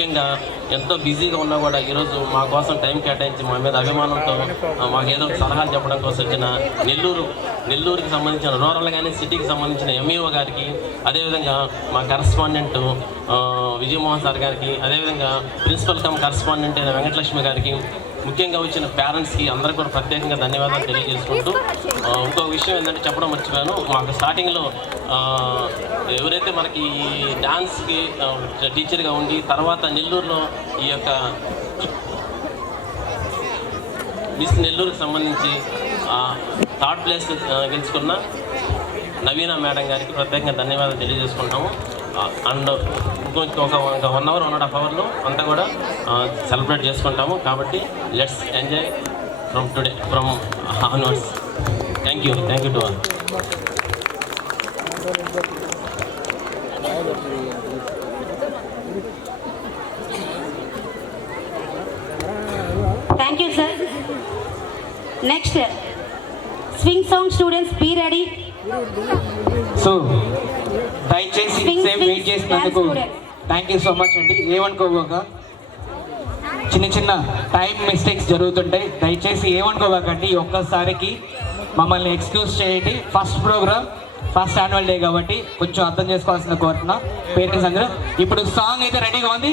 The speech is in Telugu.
ముఖ్యంగా ఎంతో బిజీగా ఉన్నా కూడా ఈరోజు మా కోసం టైం కేటాయించి మా మీద అభిమానంతో మాకు ఏదో సలహాలు చెప్పడం కోసం వచ్చిన నెల్లూరుకి సంబంధించిన రూరల్ కానీ సిటీకి సంబంధించిన ఎంఈఓ గారికి, అదేవిధంగా మా కరస్పాండెంట్ విజయమోహన్ సార్ గారికి, అదేవిధంగా ప్రిన్సిపల్ కమ్ కరస్పాండెంట్ అయిన వెంకటలక్ష్మి గారికి, ముఖ్యంగా వచ్చిన పేరెంట్స్కి అందరూ కూడా ప్రత్యేకంగా ధన్యవాదాలు తెలియజేసుకుంటూ, ఇంకొక విషయం ఏంటంటే చెప్పడం మర్చిపోయాను. మాకు స్టార్టింగ్లో ఎవరైతే మనకి డాన్స్కి టీచర్గా ఉండి తర్వాత నెల్లూరులో ఈ యొక్క మిస్ నెల్లూరుకి సంబంధించి థర్డ్ ప్లేస్ గెలుచుకున్న నవీన మేడం గారికి ప్రత్యేకంగా ధన్యవాదాలు తెలియజేసుకుంటాము. అండ్ ఒక 1 hour 1.5 hourలో అంతా కూడా సెలబ్రేట్ చేసుకుంటాము. కాబట్టి let's enjoy from today from onwards. Thank you to all. Thank you sir. Next swing song students be ready. So దయచేసి సేమ్ వెయిట్ చేసినందుకు థ్యాంక్ యూ సో మచ్ అండి. ఏమనుకోబోక చిన్న టైం మిస్టేక్స్ జరుగుతుంటాయి, దయచేసి ఏమనుకోబాకండి. ఒక్కసారికి మమ్మల్ని ఎక్స్క్యూజ్ చేయండి. First programme, first annual day కాబట్టి కొంచెం అర్థం చేసుకోవాల్సిన కోరుతున్నా పేరెంట్స్ అందరూ. ఇప్పుడు సాంగ్ అయితే రెడీగా ఉంది.